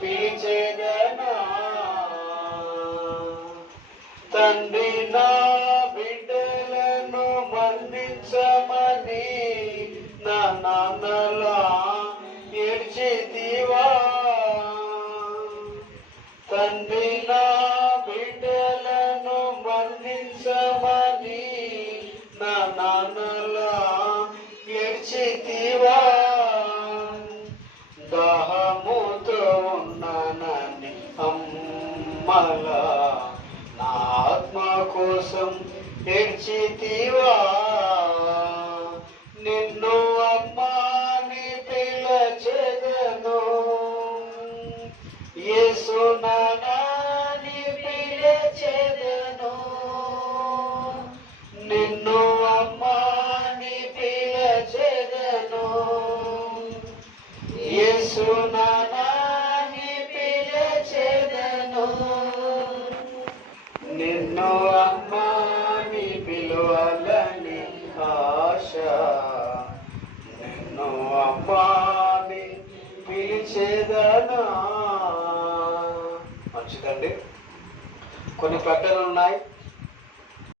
పిలిచేదనా. తండ్రి నా బిడ్డలను మందించమని నా నాన్నలా ఏడ్చితివా. తండ్రి నా బిడ్డలను మందించమని నా నాన్నలా ఏడ్చితివా. దాహముతో ఉన్నానని అమ్మలా నా ఆత్మ కోసం ఏడ్చితివా. నిన్ను అమ్మాని పిలచెదను, యేసు నాని పిలచెదను. నిన్ను అమ్మాని పిలచెదను, యేసు నాని పిలచెదను. నిన్ను అమ్మాని పిలవాలని ఆశ, నిన్ను అమ్మాని పిలిచేదనా. మంచిదండి. కొన్ని ప్రకటనలు ఉన్నాయి.